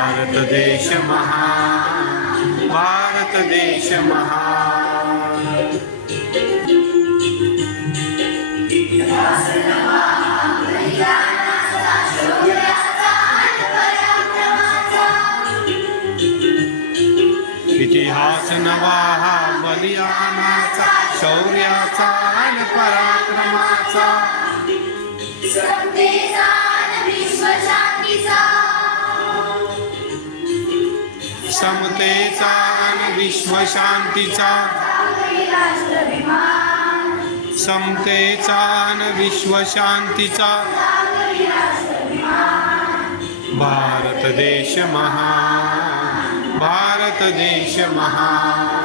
भारत देश महान, भारत देश महान. इतिहास नवा बलिदानाचा, शौर्याचा आणि पराक्रमाचा. इतिहास नवा हा बलिदानाचा, शौर्याचा आणि पराक्रमाचा. समतेचा आणि विश्वशांतीचा, समतेचा आणि विश्वशांतीचा. समतेचा आणि विश्वशांतीचा. भारत देश महान, भारत देश महान.